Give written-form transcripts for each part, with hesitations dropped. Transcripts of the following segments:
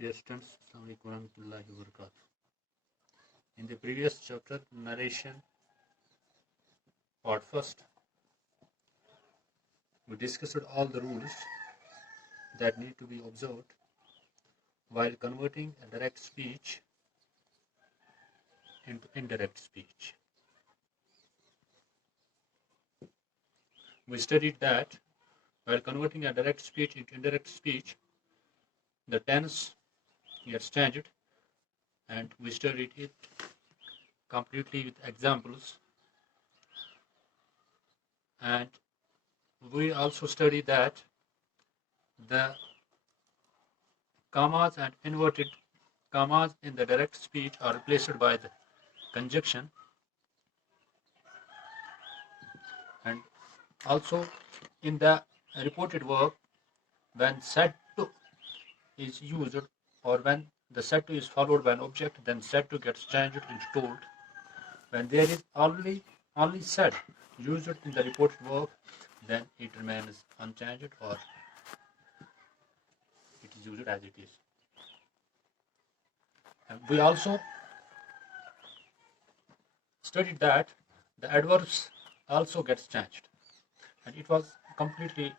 Dear students, Assalamu alaikum warahmatullahi wabarakatuh. In the previous chapter, narration, part first, we discussed all the rules that need to be observed while converting a direct speech into indirect speech. We studied that while converting a direct speech into indirect speech, the tense gets changed, and we studied it completely with examples. And we also studied that the commas and inverted commas in the direct speech are replaced by the conjunction, and also in the reported verb, when said to is used, or when the said to is followed by an object, then said to gets changed into told. When there is only said used in the reported verb, then it remains unchanged, or it is used as it is. And we also studied that the adverbs also gets changed, and it was completely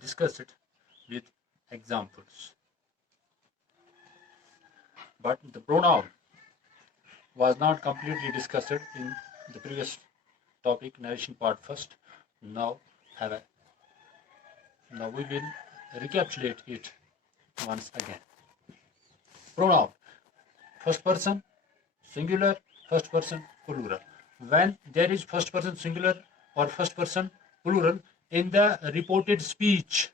discussed with examples. But the pronoun was not completely discussed in the previous topic, narration part first. Now we will recapitulate it once again. Pronoun: first person singular, first person plural. When there is first person singular or first person plural in the reported speech,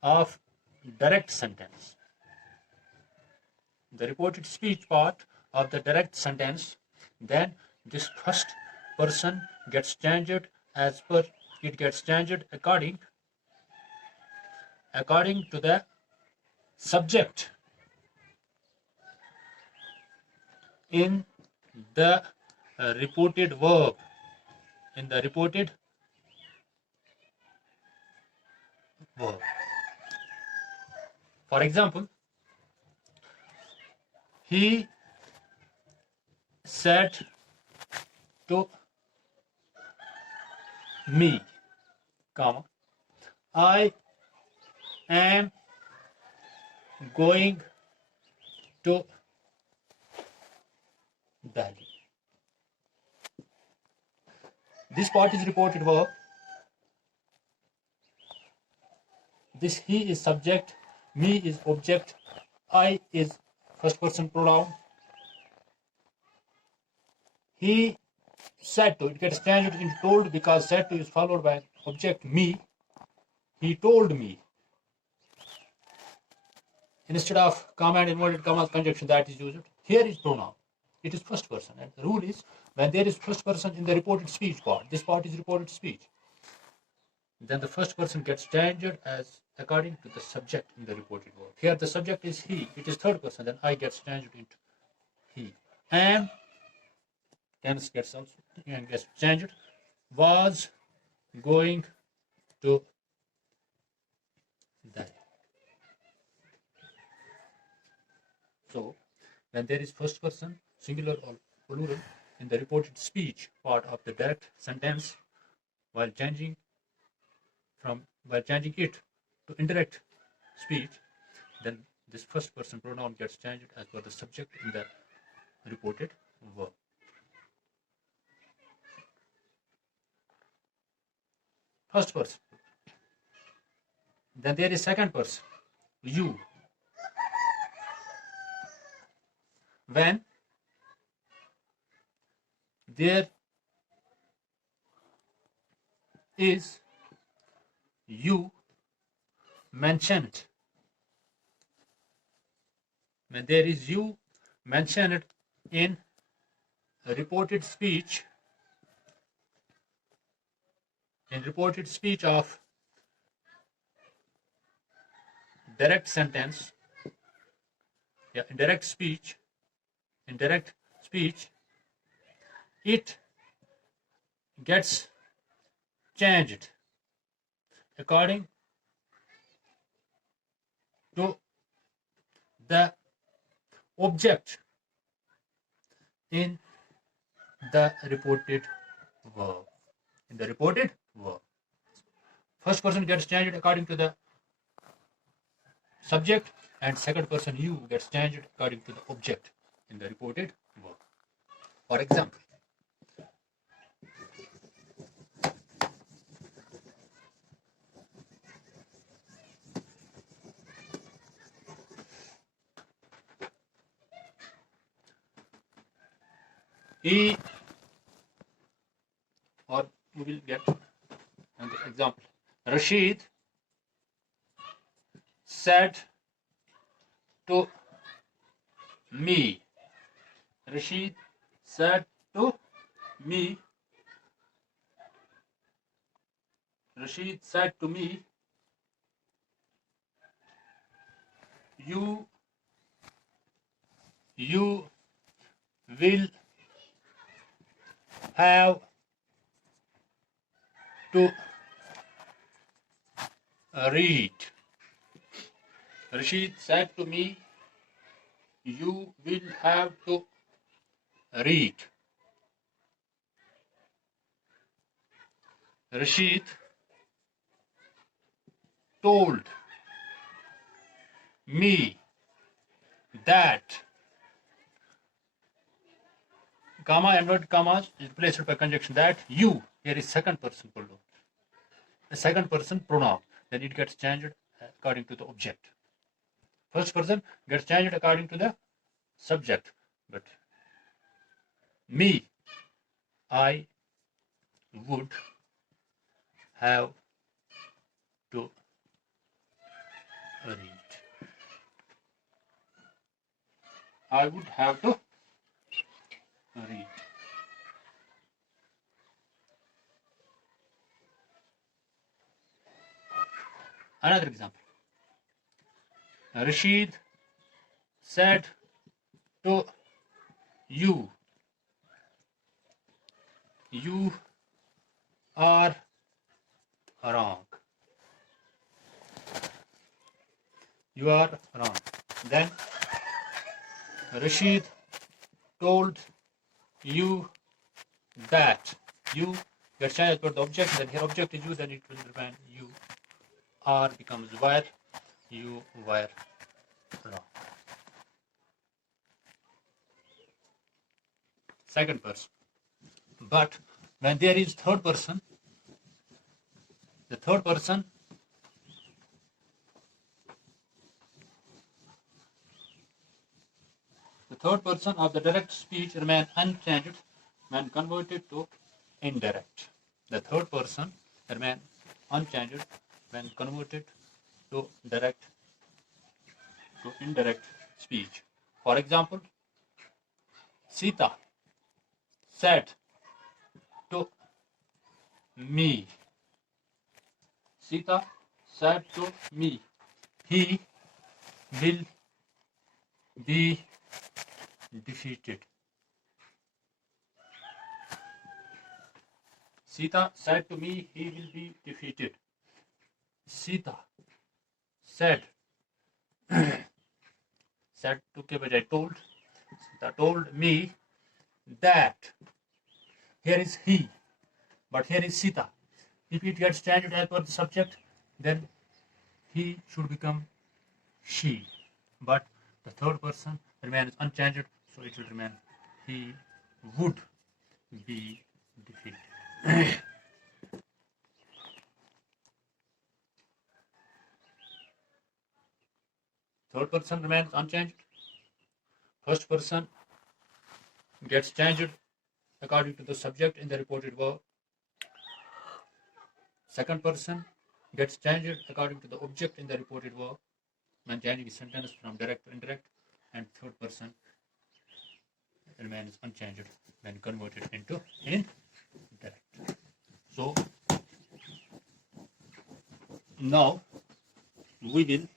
of direct sentence, the reported speech part of the direct sentence, then this first person gets changed as per, it gets changed according to the subject in the reported verb. For example, he said to me, comma, I am going to Delhi. This part is reported verb. This he is subject, me is object, I is first person pronoun. He said to, it gets changed into told because said to is followed by object me. He told me. Instead of comma and inverted commas conjunction that is used, here is pronoun. It is first person, and the rule is when there is first person in the reported speech part, this part is reported speech, then the first person gets changed as according to the subject in the reported verb. Here the subject is he, it is third person, then I gets changed into he. Am, tense gets changed, was going to die. So when there is first person singular or plural in the reported speech part of the direct sentence, while changing it to indirect speech, then this first person pronoun gets changed as per the subject in the reported verb. First person. Then there is second person, you. When there is you mentioned, when there is you mentioned in a reported speech, of direct sentence, in direct speech, it gets changed according to the object in the reported verb. In the reported verb. First person gets changed according to the subject, and second person you gets changed according to the object in the reported verb. For example, he, or we will get another example. Rashid said to me. Rashid said to me. Rashid said to me, you will have to read. Rashid said to me, you will have to read. Rashid told me that, comma and not commas is placed by conjunction, that you, here is second person pronoun. The second person pronoun, then it gets changed according to the object. First person gets changed according to the subject, but me, I would have to read. I would have to read. Another example. Rashid said to you, you are wrong. You are wrong. Then Rashid told you that. You gets changed for the object, then here object is you, then it will remain you are becomes were. You were wrong. Second person. But when there is third person, the third person of the direct speech remain unchanged when converted to indirect. The third person remain unchanged when converted to indirect speech. For example, Sita said to me. Sita said to me, he will be defeated. Sita said to me, he will be defeated. Sita said, said to के बजाय told. Sita told me that. Here is he, but here is Sita. If it gets changed as per the subject, then he should become she. But the third person remains unchanged, so it will remain he would be defeated. Third person remains unchanged. First person gets changed according to the subject in the reported verb. Second person gets changed according to the object in the reported verb when changing a sentence from direct to indirect, and third person remains unchanged when converted into indirect. So now we will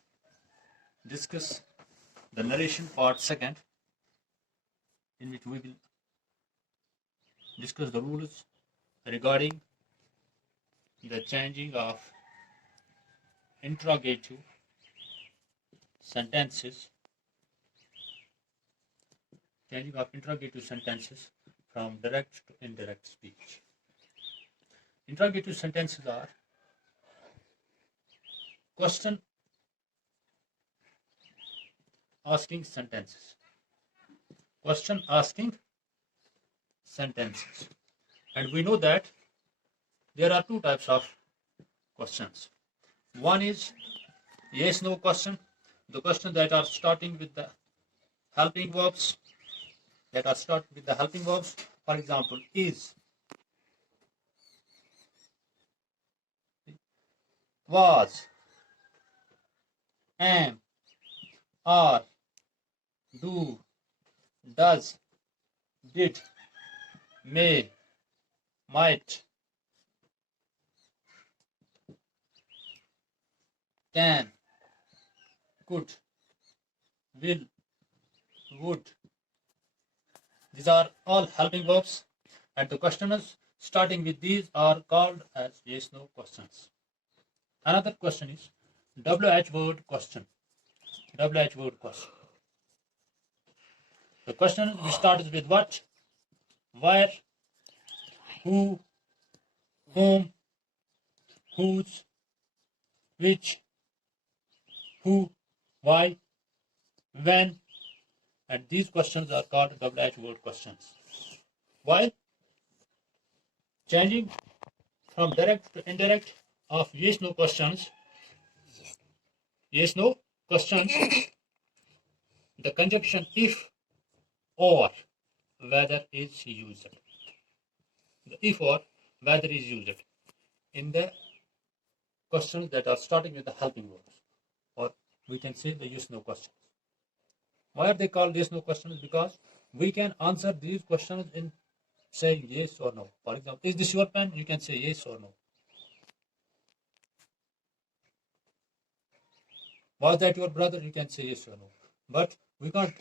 discuss the narration part second, in which we will discuss the rules regarding the changing of interrogative sentences, changing of interrogative sentences from direct to indirect speech. Interrogative sentences are question asking sentences. Question asking sentences. And we know that there are two types of questions. One is yes no question, the questions that are starting with the helping verbs, For example, is, was, am, are, do, does, did, may, might, can, could, will, would. These are all helping verbs, and the questions starting with these are called as yes no questions. Another question is WH word question. WH word question. The question starts with what, where, who, whom, whose, which, who, why, when, and these questions are called WH word questions. While changing from direct to indirect of yes no questions, the conjunction if or whether is used. The if or whether is used in the questions that are starting with the helping verbs, or we can say the yes no questions. Why are they called yes no questions? Because we can answer these questions in saying yes or no. For example, is this your pen? You can say yes or no. Was that your brother? You can say yes or no. But we can't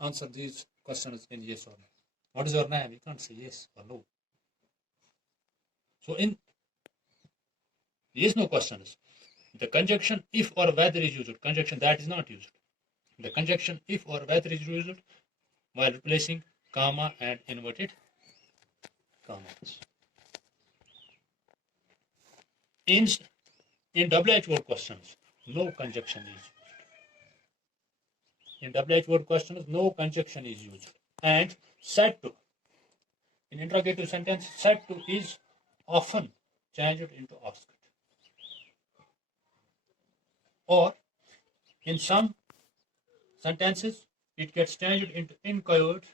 answer these questions in yes or no. What is your name? You can't say yes or no. So in yes no questions, the conjunction if or whether is used. Conjunction that is not used. The conjunction if or whether is used while replacing comma and inverted commas. In WH word questions, no conjunction is used. In WH word questions, no conjunction is used. And said to, in interrogative sentence, said to is often changed into asked. Or in some sentences, it gets changed into inquired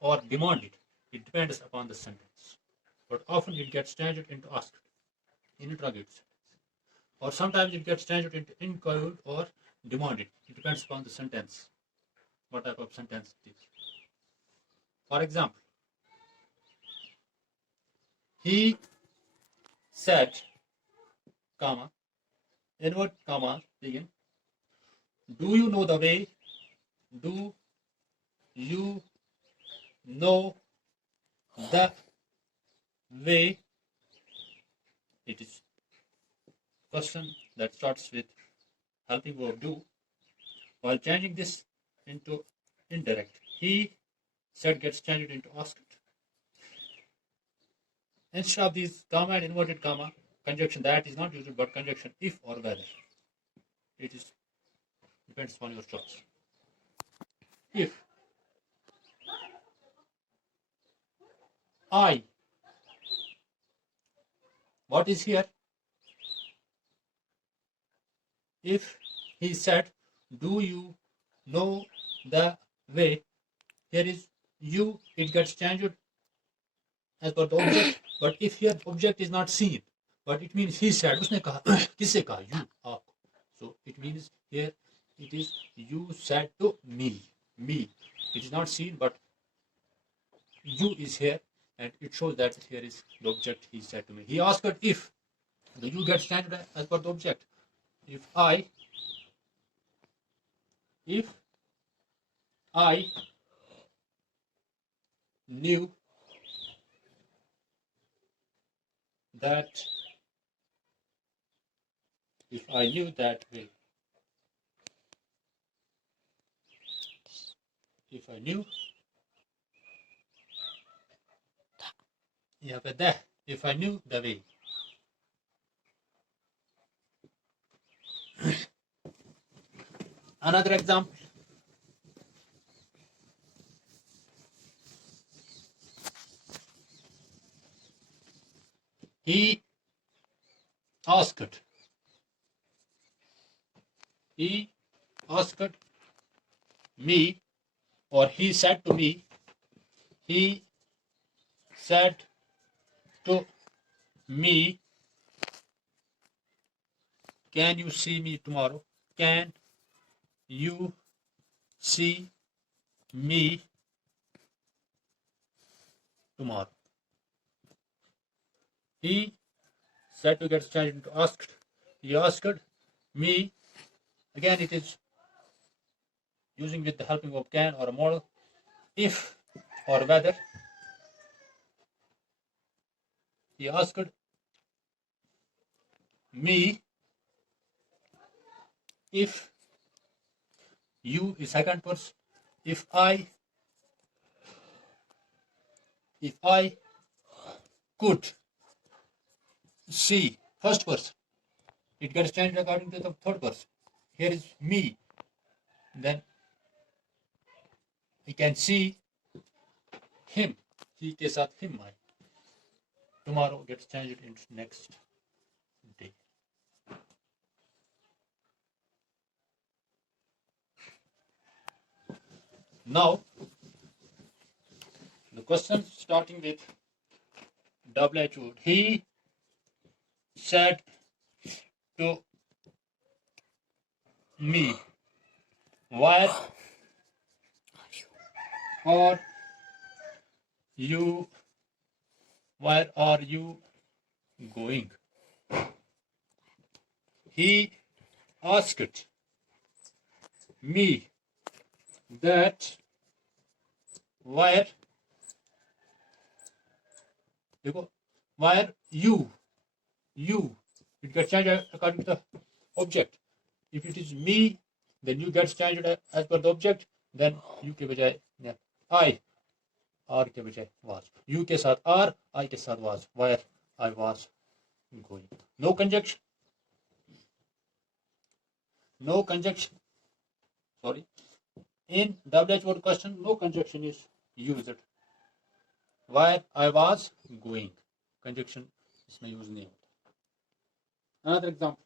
or demanded. It depends upon the sentence. But often it gets changed into asked in interrogative sentence. Or sometimes it gets changed into inquired or demanded. It depends upon the sentence, what type of sentence it is. For example, he said, comma, inward comma, begin. Do you know the way? Do you know the way? It is question that starts with helping verb do. While changing this into indirect, he said gets changed into asked. Instead of these comma and inverted comma, conjunction that is not used, but conjunction if or whether. It is depends upon your choice. If I, what is here? If he said, do you know the way? Here is you, it gets changed as per the object, but if here object is not seen, but it means he said, उसने कहा, किससे कहा? You, आप. So it means here it is you said to me. It is not seen, but you is here, and it shows that here is the object he said to me. He asked if the you gets changed as per the object. If I knew that If I knew that way. If I knew. Yeah, but that. If I knew the way. Another example. He asked. He asked me, or he said to me, he said to me, can you see me tomorrow? Can you see me tomorrow? He said to get changed into asked. He asked me. Again, it is using with the helping of can or a model. If or whether. He asked me if you is second person. If I could see first person, it gets changed according to the third person. Here is me. Then I can see him. He के साथ him I. Tomorrow gets changed into next day. Now the question starting with WH word. He said to me, where are you going? He asked me that where you it gets changed according to the object. If it is me, then you gets changed as per the object. Then you के बजाय I R के बजाय was. You के साथ R, I के साथ was. Where I was going. No conjunction. No conjunction. Sorry. In WH word question, no conjunction is used. Where I was going. Conjunction इसमें use नहीं होता. Another example.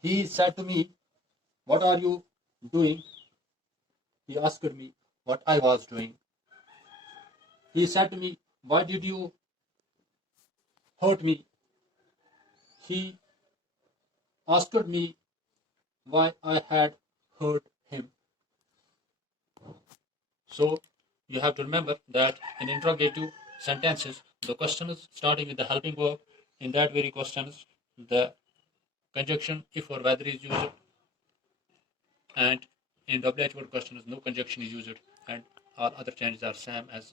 He said to me, what are you doing? He asked me what I was doing. He said to me, why did you hurt me? He asked me why I had hurt him. So you have to remember that in interrogative sentences, the question is starting with the helping verb. In that very questions, the conjunction if or whether is used, and in WH word questions, no conjunction is used, and all other changes are same as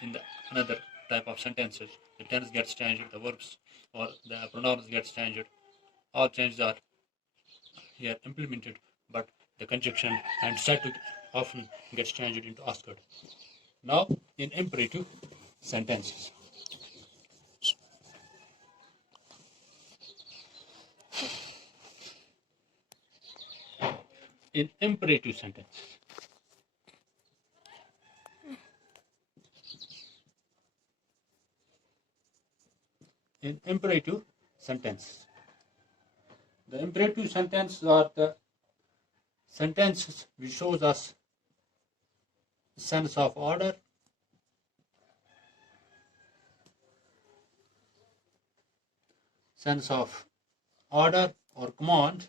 in the another type of sentences. The tense gets changed, the verbs or the pronouns gets changed. All changes are here implemented, but the conjunction and said to often gets changed into asked. Now in imperative sentences. In imperative sentences. In imperative sentences. The imperative sentences are the sentences which shows us sense of order, sense of order or command,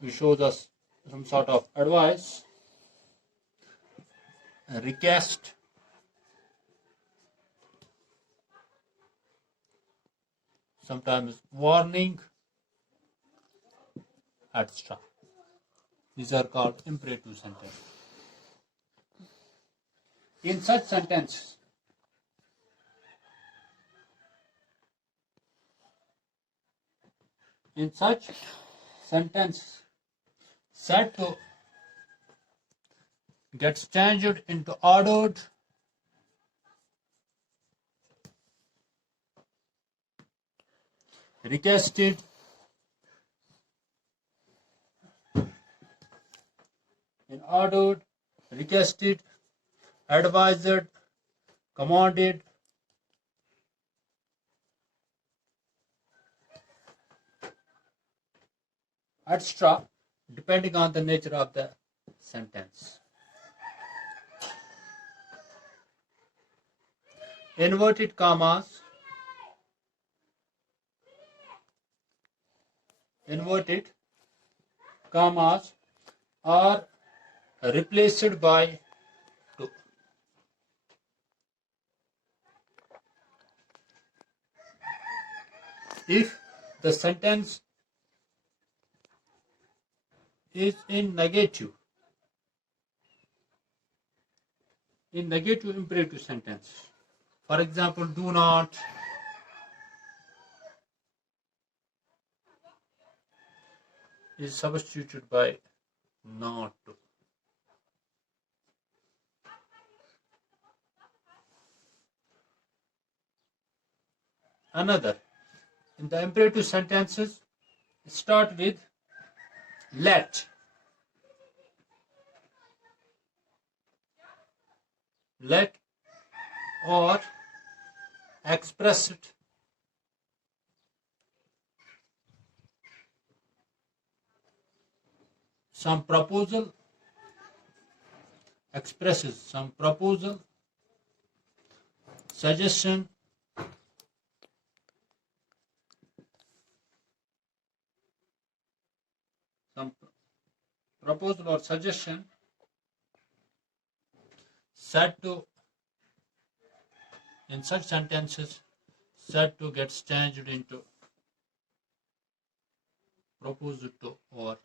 which shows us some sort of advice, a request, sometimes warning, etc. These are called imperative sentences. In such sentences, In such sentence said to gets changed into ordered requested in ordered requested advised commanded etc. depending on the nature of the sentence. Inverted commas are replaced by to. If the sentence is in negative imperative sentence, for example, do not, is substituted by not to. Another, in the imperative sentences, start with let or expressed some proposal, expresses some proposal, suggestion, some proposal or suggestion said to, in such sentences, said to gets changed into proposed to or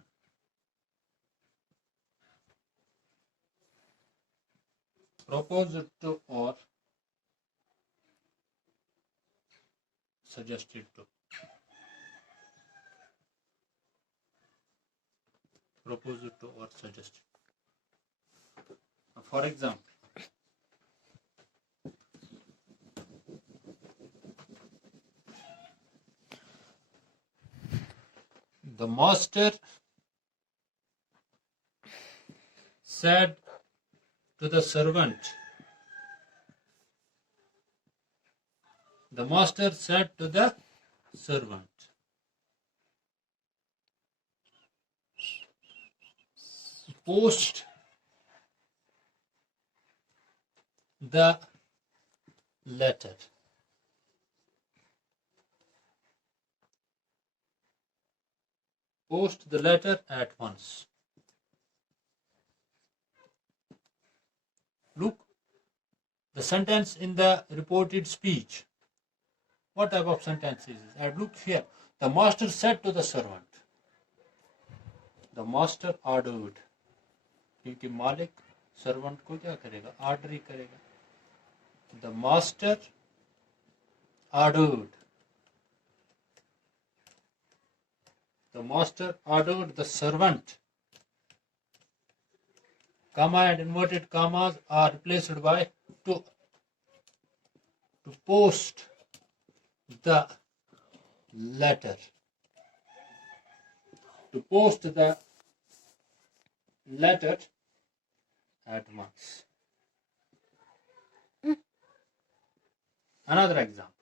suggested to. Proposed to or suggested. For example, the master said to the servant. The master said to the servant. Post the letter. Post the letter at once. Look, the sentence in the reported speech. What type of sentence is it? And look here. The master said to the servant. The master ordered. क्योंकि मालिक servant को क्या करेगा? Order ही करेगा. The master ordered. The master ordered the servant. Comma and inverted commas are replaced by to post the letter. To post the letter at once. Another example.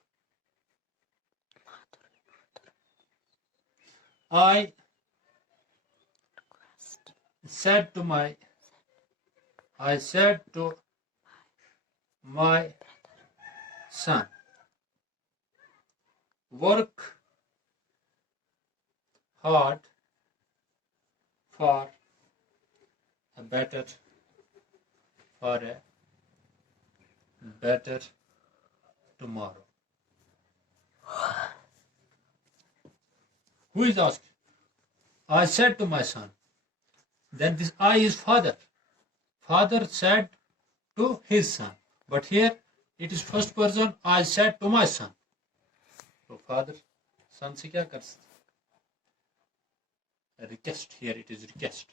I said to my son, work hard for a better tomorrow. Who is asking? I said to my son. Then this I is father. Father said to his son. But here it is first person. I said to my son. So father, son से क्या कर सकते? request. Here it is request.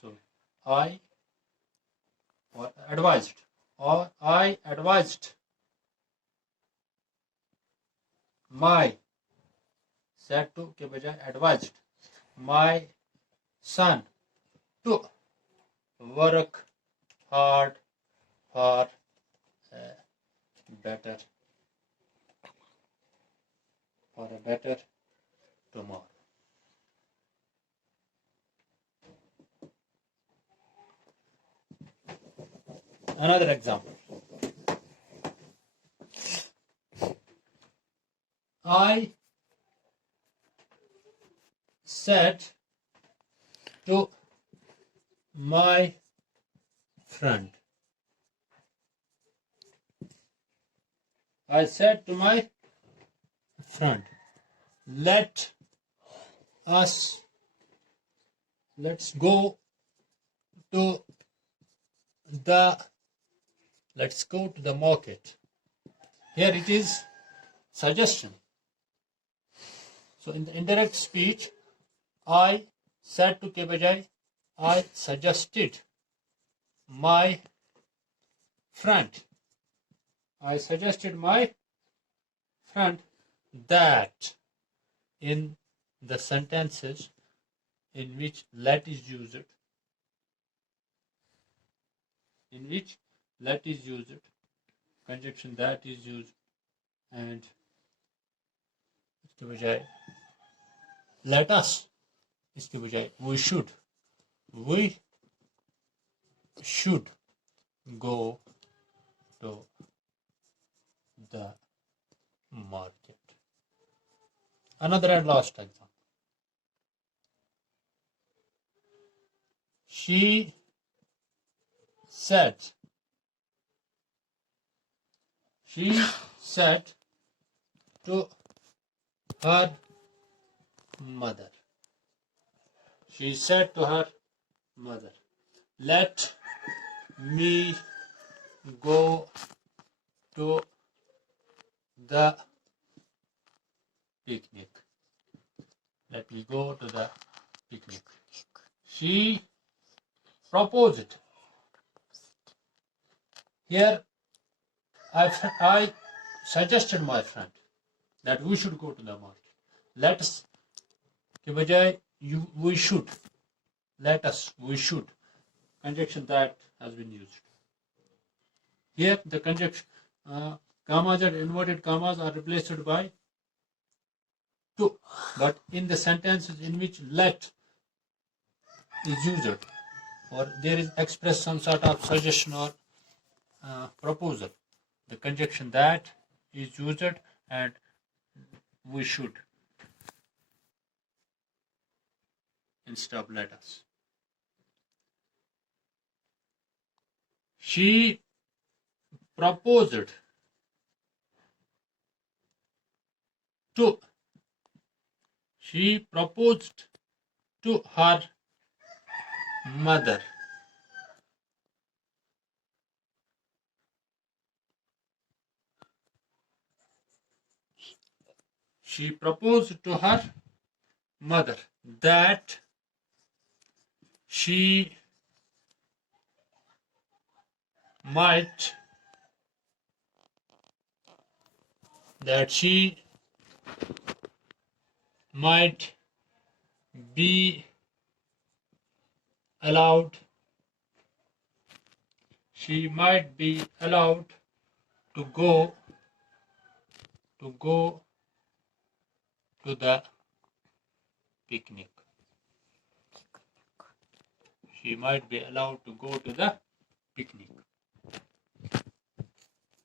So I or advised, or I advised my, said to के बजाय advised my son to work hard for a better tomorrow. Another example. I said to my friend. I said to my friend, let's go to the market. Here it is suggestion. So in the indirect speech, I said to के बजाय I suggested my friend. I suggested my friend that in the sentences in which let is used, conjunction that is used, and इसके बजाय let us, इसके बजाय we should go to the market. Another and last example. She said to her mother. She said to her mother, let me go to the picnic. Let me go to the picnic. She proposed. Here I suggested my friend that we should go to the market. Let us के बजाय we should. Let us, we should. Conjunction that has been used. Here the conjunction commas and inverted commas are replaced by to, but in the sentences in which let is used, or there is expressed some sort of suggestion or proposal, the conjunction that is used and we should instead of let us. She proposed to her mother. She proposed to her mother that she might be allowed to go to the picnic. She might be allowed to go to the picnic.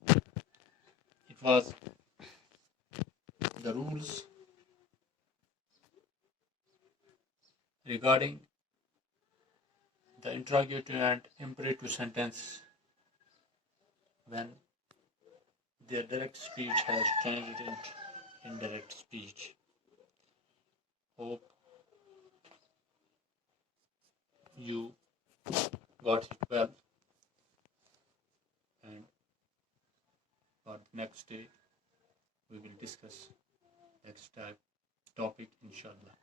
It was the rules regarding the interrogative and imperative sentence when their direct speech has changed into indirect speech. Hope you got it well, and for next day we will discuss next topic inshallah.